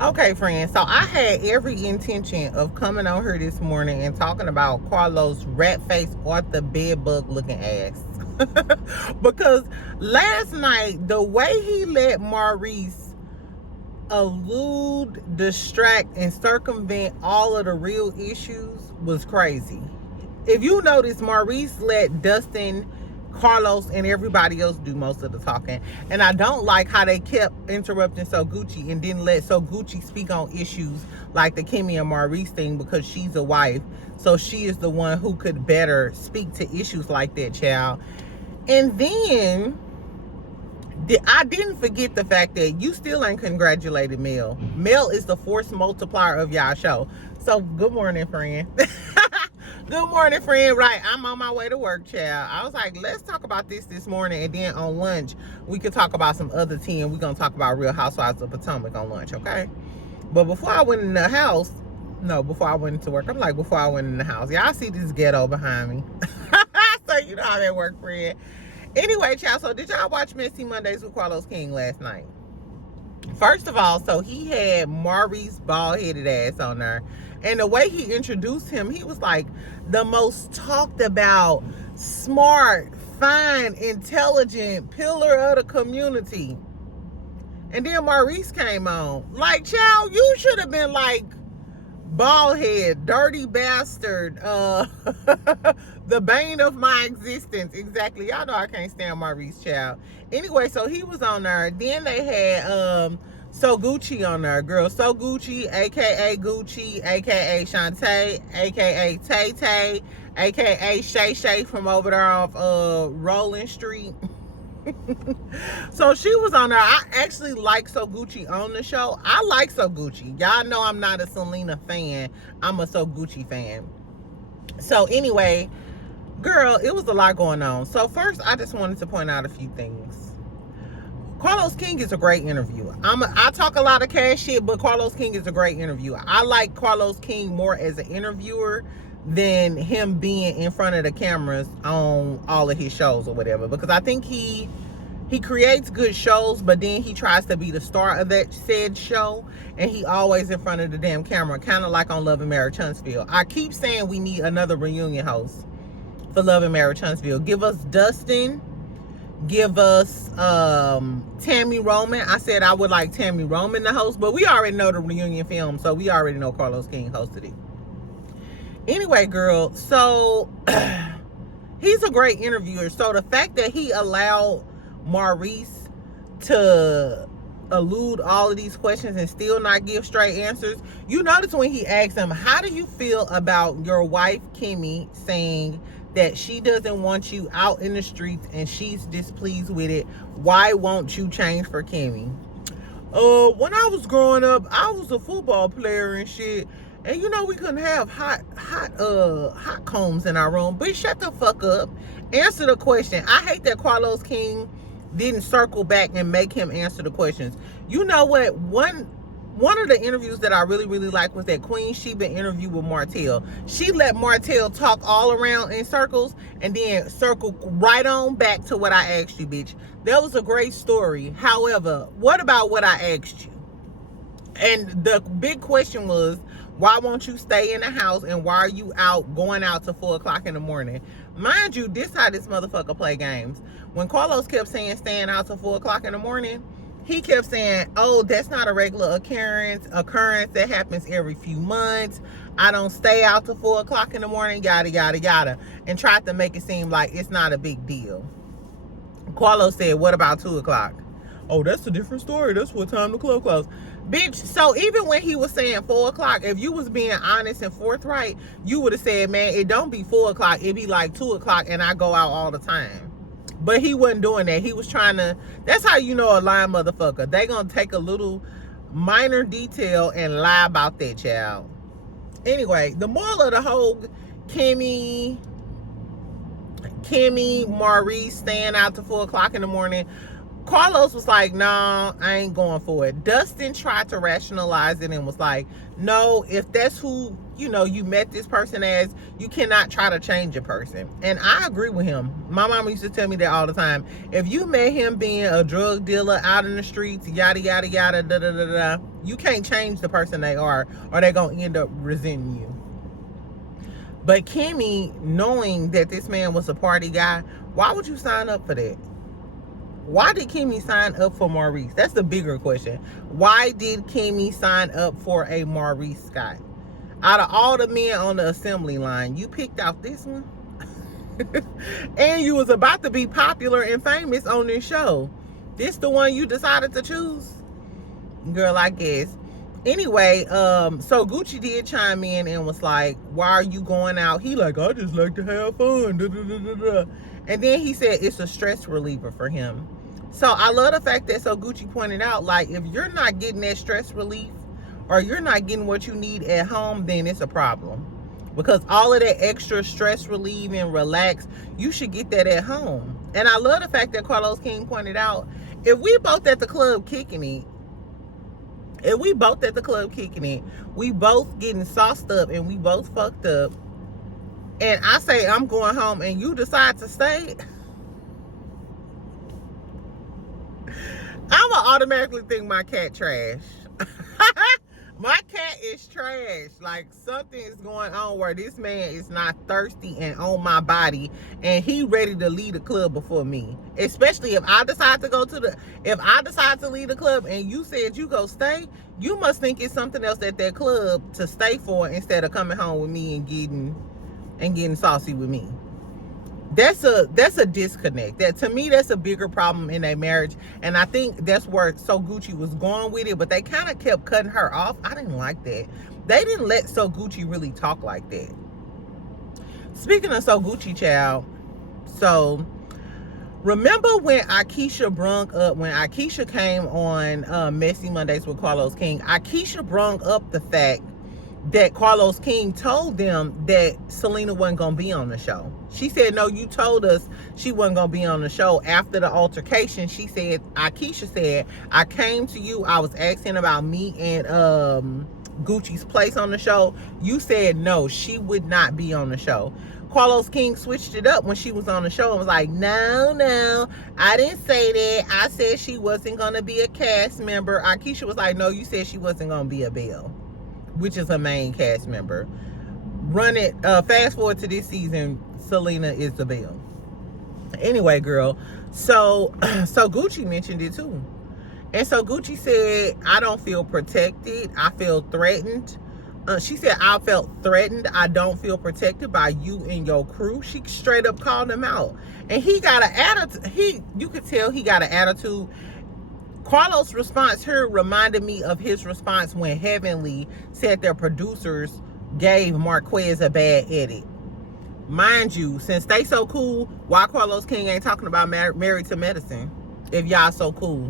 Okay, friends. So I had every intention of coming on here this morning and talking about Carlos' rat face Arthur bedbug looking ass. Because last night, the way he let Maurice elude, distract, and circumvent all of the real issues was crazy. If you notice, Maurice let Dustin, Carlos, and everybody else do most of the talking. And I don't like how they kept interrupting SoGucci and didn't let SoGucci speak on issues like the Kimmy and Maurice thing, because she's a wife. So she is the one who could better speak to issues like that, child. And then I didn't forget the fact that you still ain't congratulated Mel. Mel is the force multiplier of y'all show. So good morning, friend. Good morning, friend. Right, I'm on my way to work, child. I was like, let's talk about this morning, and then on lunch we could talk about some other tea, and we're gonna talk about Real Housewives of Potomac on lunch, okay? But before I went in the house, no, before I went into work, I'm like, before I went in the house, y'all see this ghetto behind me. So you know how that work, friend. Anyway, child, so did y'all watch Messy Mondays with Carlos King last night? First of all, so he had Maurice bald-headed ass on there. And the way he introduced him, he was like the most talked about, smart, fine, intelligent pillar of the community. And then Maurice came on. Like, child, you should have been like, bald head, dirty bastard, the bane of my existence. Exactly. Y'all know I can't stand Maurice, child. Anyway, so he was on there. Then they had SoGucci on there, girl. SoGucci, aka Gucci, aka Shantae, aka Tay Tay, aka Shay Shay from over there off Rolling Street. So she was on there. I actually like SoGucci on the show. I like SoGucci. Y'all know I'm not a Selena fan. I'm a SoGucci fan. So anyway, girl, it was a lot going on. So first, I just wanted to point out a few things. Carlos King is a great interviewer. I talk a lot of cash shit, but Carlos King is a great interviewer. I like Carlos King more as an interviewer than him being in front of the cameras on all of his shows or whatever, because I think he creates good shows, but then he tries to be the star of that said show, and he always in front of the damn camera, kind of like on Love and Marriage Huntsville. I keep saying we need another reunion host for Love and Marriage Huntsville. Give us Dustin, give us Tammy Roman. I said I would like Tammy Roman to host, but we already know the reunion film, so we already know Carlos King hosted it. Anyway, girl, so he's a great interviewer. So the fact that he allowed Maurice to elude all of these questions and still not give straight answers. You notice when he asked him, how do you feel about your wife Kimmy saying that she doesn't want you out in the streets and she's displeased with it? Why won't you change for Kimmy? When I was growing up, I was a football player and shit. And you know, we couldn't have hot combs in our room. But shut the fuck up. Answer the question. I hate that Carlos King didn't circle back and make him answer the questions. You know what? One of the interviews that I really liked was that Queen Sheba interview with Martell. She let Martell talk all around in circles and then circle right on back to what I asked you, bitch. That was a great story. However, what about what I asked you? And the big question was, why won't you stay in the house, and why are you going out till 4 o'clock in the morning? Mind you, this how this motherfucker play games. When Carlos kept saying staying out till 4 o'clock in the morning, he kept saying, oh, that's not a regular occurrence that happens every few months. I don't stay out till 4 o'clock in the morning, yada, yada, yada. And tried to make it seem like it's not a big deal. Carlos said, what about 2 o'clock? Oh, that's a different story. That's what time the club closed. Bitch, so even when he was saying 4 o'clock, if you was being honest and forthright, you would have said, man, it don't be 4 o'clock. It be like 2 o'clock and I go out all the time. But he wasn't doing that. He was trying to, that's how you know a lying motherfucker. They gonna take a little minor detail and lie about that, child. Anyway, the moral of the whole Kimmy, Maurice staying out till 4 o'clock in the morning, Carlos was like, "No, I ain't going for it." Dustin tried to rationalize it and was like, "No, if that's who, you met this person as, you cannot try to change a person." And I agree with him. My mama used to tell me that all the time. If you met him being a drug dealer out in the streets, yada, yada, yada, da, da, da, da, you can't change the person they are, or they're going to end up resenting you. But Kimmy, knowing that this man was a party guy, why would you sign up for that? Why did Kimmy sign up for Maurice? That's the bigger question. Why did Kimmy sign up for a Maurice guy? Out of all the men on the assembly line, you picked out this one? And you was about to be popular and famous on this show. This the one you decided to choose? Girl, I guess. Anyway, SoGucci did chime in and was like, "Why are you going out?" He like, "I just like to have fun. Da, da, da, da, da." And then he said it's a stress reliever for him. So I love the fact that SoGucci pointed out, like, if you're not getting that stress relief, or you're not getting what you need at home, then it's a problem. Because all of that extra stress relief and relax, you should get that at home. And I love the fact that Carlos King pointed out, if we both at the club kicking it, we both getting sauced up and we both fucked up, and I say I'm going home and you decide to stay, I'm gonna automatically think my cat trash. My cat is trash. Like, something is going on where this man is not thirsty and on my body, and he ready to leave the club before me. Especially if I decide to leave the club and you said you go stay, you must think it's something else at that club to stay for instead of coming home with me and getting saucy with me. That's a disconnect. That, to me, that's a bigger problem in a marriage, and I think that's where SoGucci was going with it, but they kind of kept cutting her off. I didn't like that. They didn't let SoGucci really talk like that. Speaking of SoGucci, child, so remember when Akeisha came on Messy Mondays with Carlos King, Akeisha brung up the fact that Carlos King told them that Selena wasn't going to be on the show. She said, "No, you told us she wasn't going to be on the show." After the altercation, Akeisha said, "I came to you, I was asking about me and Gucci's place on the show. You said no, she would not be on the show." Carlos King switched it up when she was on the show and was like, no, I didn't say that. I said she wasn't going to be a cast member." Akeisha was like, "No, you said she wasn't going to be a Belle," which is a main cast member. Fast forward to this season, Selena is the Belle. Anyway, girl, so Gucci mentioned it too. And so Gucci said, "I don't feel protected. I feel threatened." She said, "I felt threatened. I don't feel protected by you and your crew." She straight up called him out. And he got an attitude. You could tell he got an attitude. Carlos' response here reminded me of his response when Heavenly said their producers gave Marquez a bad edit. Mind you, since they so cool, why Carlos King ain't talking about Married to Medicine? If y'all so cool,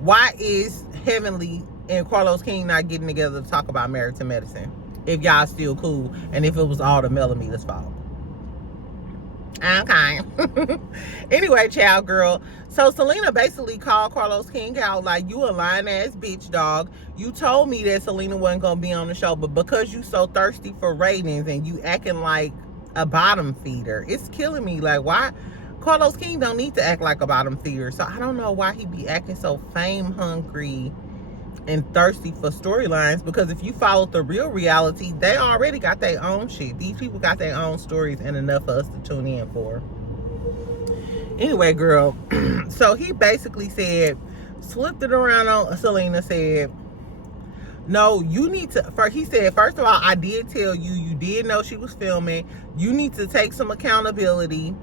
why is Heavenly and Carlos King not getting together to talk about Married to Medicine? If y'all still cool, and if it was all the millimeters fault. Okay. Anyway, child, girl. So Selena basically called Carlos King out like, "You a lying ass bitch, dog. You told me that Selena wasn't gonna be on the show, but because you so thirsty for ratings and you acting like a bottom feeder, it's killing me." Like, why? Carlos King don't need to act like a bottom feeder. So I don't know why he be acting so fame hungry and thirsty for storylines, because if you follow the real reality, they already got their own shit. These people got their own stories and enough for us to tune in for. Anyway, girl, so he basically said, flipped it around on Selena, said, "No, you need to," he said, "First of all, I did tell you, you did know she was filming. You need to take some accountability."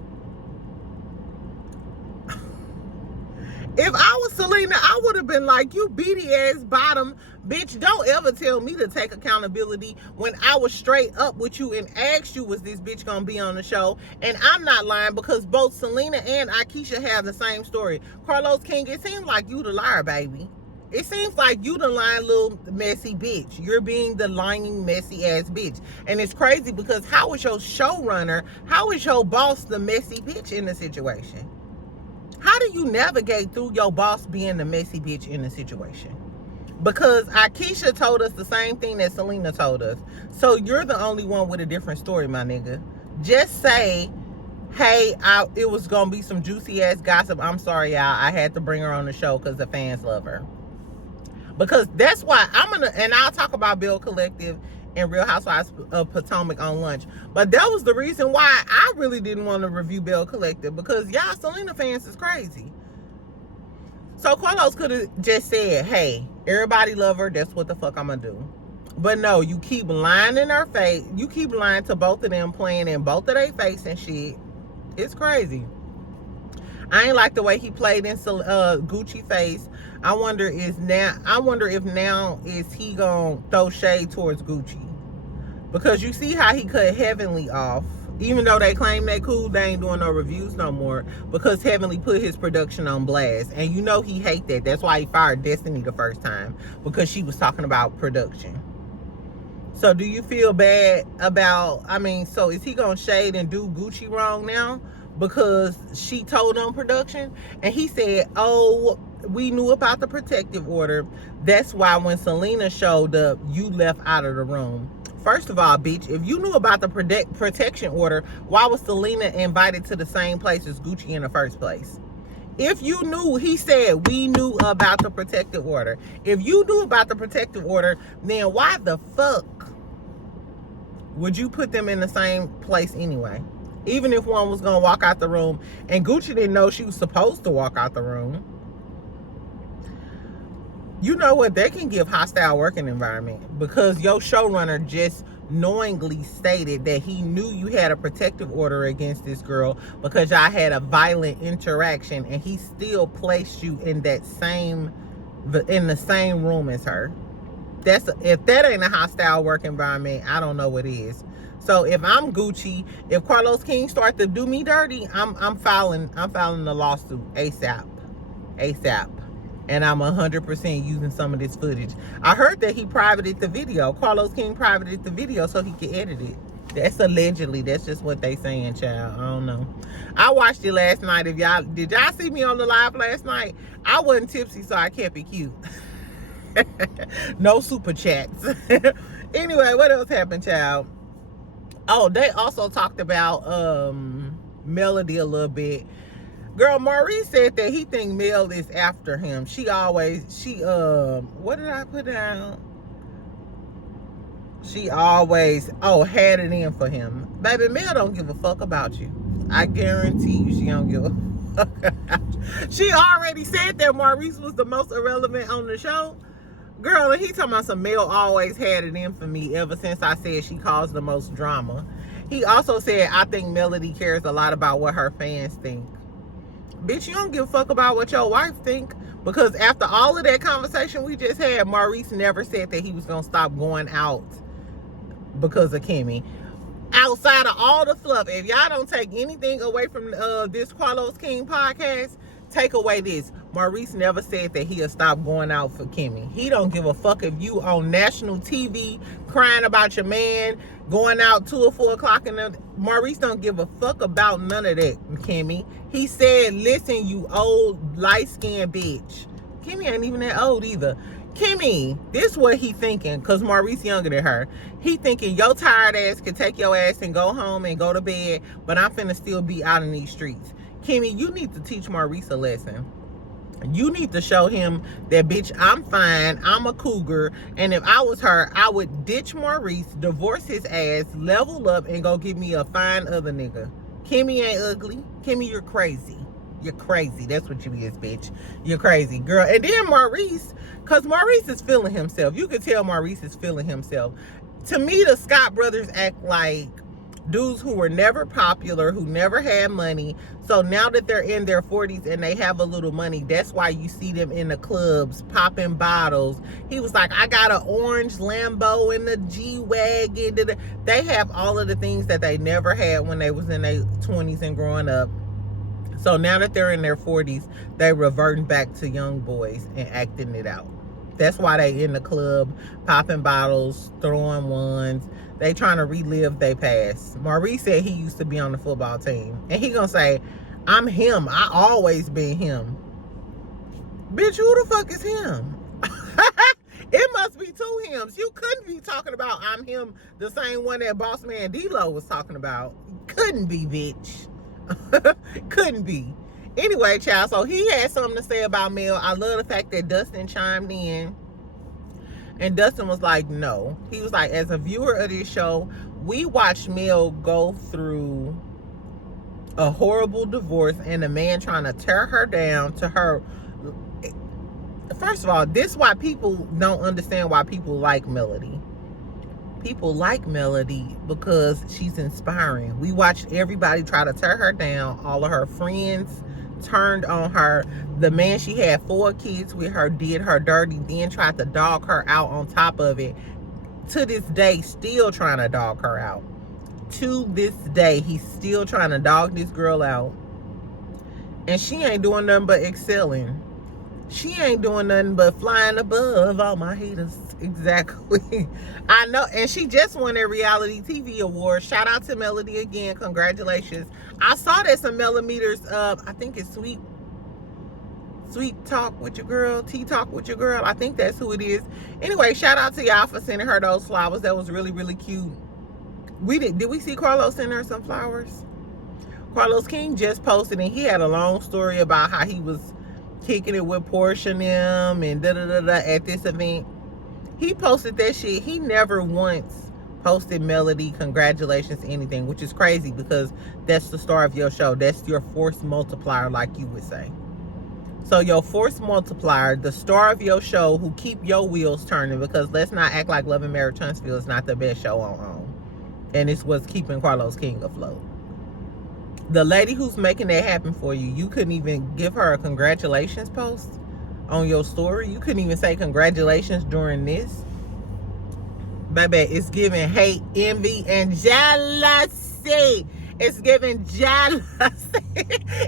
If I was Selena, I would have been like, "You beady ass bottom bitch, don't ever tell me to take accountability when I was straight up with you and asked you, was this bitch gonna be on the show?" And I'm not lying, because both Selena and Akeisha have the same story. Carlos King, it seems like you the liar, baby. It seems like you the lying little messy bitch. You're being the lying messy ass bitch. And it's crazy because how is your showrunner, how is your boss the messy bitch in the situation? How do you navigate through your boss being the messy bitch in the situation? Because Akeisha told us the same thing that Selena told us. So you're the only one with a different story, my nigga. Just say, hey, it was going to be some juicy ass gossip. I'm sorry, y'all. I had to bring her on the show because the fans love her. Because that's why and I'll talk about Belle Collective and Real Housewives of Potomac on lunch. But that was the reason why I really didn't want to review Belle Collective, because y'all Selena fans is crazy. So Carlos could have just said, hey, everybody love her, that's what the fuck I'm gonna do. But no, you keep lying in her face. You keep lying to both of them, playing in both of their face and shit. It's crazy. I ain't like the way he played in Gucci face. I wonder if now is he gonna throw shade towards Gucci? Because you see how he cut Heavenly off. Even though they claim they cool, they ain't doing no reviews no more because Heavenly put his production on blast. And you know he hate that. That's why he fired Destiny the first time, because she was talking about production. So do you feel bad about, so is he gonna shade and do Gucci wrong now because she told on production? And he said, oh, we knew about the protective order. That's why when Selena showed up, you left out of the room. First of all, bitch, if you knew about the protection order, why was Selena invited to the same place as Gucci in the first place? If you knew, he said, we knew about the protective order. If you knew about the protective order, then why the fuck would you put them in the same place anyway? Even if one was going to walk out the room, and Gucci didn't know she was supposed to walk out the room. You know what? They can give hostile working environment because your showrunner just knowingly stated that he knew you had a protective order against this girl because y'all had a violent interaction, and he still placed you in the same room as her. If that ain't a hostile work environment, I don't know what is. So if I'm Gucci, if Carlos King start to do me dirty, I'm filing the lawsuit ASAP. And I'm 100% using some of this footage. I heard that he privated the video. Carlos King privated the video so he could edit it. That's allegedly. That's just what they saying, child. I don't know. I watched it last night. Did y'all see me on the live last night? I wasn't tipsy, so I kept it cute. No super chats. Anyway, what else happened, child? Oh, they also talked about Melody a little bit. Girl, Maurice said that he think Mel is after him. What did I put down? She always, had it in for him. Baby, Mel don't give a fuck about you. I guarantee you she don't give a fuck about you. She already said that Maurice was the most irrelevant on the show. Girl, and he talking about some Mel always had it in for me ever since I said she caused the most drama. He also said, I think Melody cares a lot about what her fans think. Bitch, you don't give a fuck about what your wife think, because after all of that conversation we just had, Maurice never said that he was going to stop going out because of Kimmy. Outside of all the fluff, if y'all don't take anything away from this Carlos King podcast, take away this. Maurice never said that he'll stop going out for Kimmy. He don't give a fuck if you on national TV crying about your man going out 2 or 4 o'clock in the... Maurice don't give a fuck about none of that, Kimmy. He said, listen, you old light-skinned bitch. Kimmy ain't even that old either. Kimmy, this what he thinking, because Maurice younger than her. He thinking your tired ass can take your ass and go home and go to bed, but I'm finna still be out in these streets. Kimmy, you need to teach Maurice a lesson. You need to show him that, bitch, I'm fine, I'm a cougar, and if I was her, I would ditch Maurice, divorce his ass, level up, and go get me a fine other nigga. Kimmy ain't ugly. Kimmy, you're crazy. You're crazy. That's what you is, bitch. You're crazy, girl. And then Maurice, because Maurice is feeling himself. You can tell Maurice is feeling himself. To me, the Scott brothers act like dudes who were never popular, who never had money. So now that they're in their 40s and they have a little money, that's why you see them in the clubs popping bottles. He was like, I got an orange Lambo and a G-Wagon. They have all of the things that they never had when they was in their 20s and growing up. So now that they're in their 40s, they reverting back to young boys and acting it out. That's why they in the club, popping bottles, throwing ones. They trying to relive their past. Maurice said he used to be on the football team. And he gonna say, I'm him. I always been him. Bitch, who the fuck is him? It must be two hims. You couldn't be talking about I'm him, the same one that Boss Man D-Lo was talking about. Couldn't be, bitch. Couldn't be. Anyway, child, so he had something to say about Mel. I love the fact that Dustin chimed in. And Dustin was like, no. He was like, as a viewer of this show, we watched Mel go through a horrible divorce and a man trying to tear her down to her. First of all, this is why people don't understand why people like Melody. People like Melody because she's inspiring. We watched everybody try to tear her down. All of her friends turned on her. The man she had 4 kids with her did her dirty, then tried to dog her out on top of it. To this day, still trying to dog her out. To this day, he's still trying to dog this girl out. And she ain't doing nothing but excelling. She ain't doing nothing but flying above all my haters. Exactly. I know. And she just won a reality TV award. Shout out to Melody again. Congratulations. I saw that some millimeters of, I think it's Sweet Talk with Your Girl. Tea Talk with Your Girl. I think that's who it is. Anyway, shout out to y'all for sending her those flowers. That was really, really cute. Did we see Carlos send her some flowers? Carlos King just posted and he had a long story about how he was kicking it with Portia and them and da-da-da-da at this event. He posted that shit. He never once posted Melody congratulations anything, which is crazy because that's the star of your show. That's your force multiplier, like you would say. So your force multiplier, the star of your show who keep your wheels turning, because let's not act like Love and Marriage Huntsville is not the best show on. And it's what's keeping Carlos King afloat. The lady who's making that happen for you, you couldn't even give her a congratulations post on your story. You couldn't even say congratulations during this. Baby, it's giving hate, envy, and jealousy. It's giving jealousy.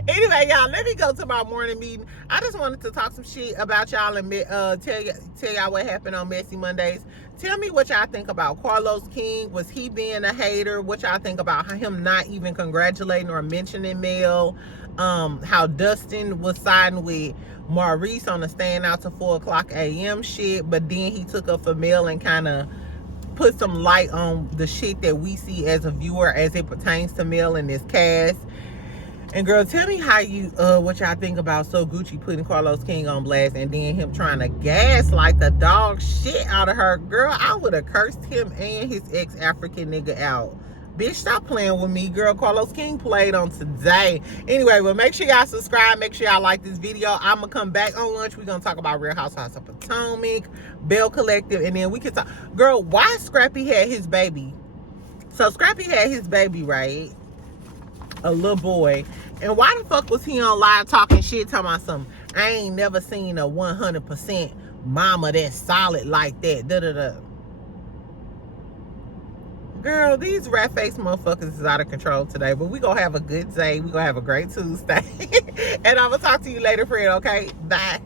Anyway, y'all, let me go to my morning meeting. I just wanted to talk some shit about y'all and tell y'all what happened on Messy Mondays. Tell me what y'all think about Carlos King. Was he being a hater? What y'all think about him not even congratulating or mentioning Mel? How Dustin was siding with Maurice on the staying out to 4 o'clock a.m. shit, but then he took up for Mel and kind of put some light on the shit that we see as a viewer as it pertains to Mel and this cast. And girl, tell me how you what y'all think about SoGucci putting Carlos King on blast and then him trying to gaslight the dog shit out of her. Girl, I would have cursed him and his ex-African nigga out. Bitch, stop playing with me, girl. Carlos King played on today. Anyway, well, make sure y'all subscribe. Make sure y'all like this video. I'm going to come back on lunch. We're going to talk about Real Housewives of Potomac, Belle Collective, and then we can talk. Girl, why Scrappy had his baby? So Scrappy had his baby, right? A little boy. And why the fuck was he on live talking shit, talking about something? I ain't never seen a 100% mama that's solid like that. Da-da-da. Girl, these rat-faced motherfuckers is out of control today. But we going to have a good day. We going to have a great Tuesday. And I'm going to talk to you later, friend, okay? Bye.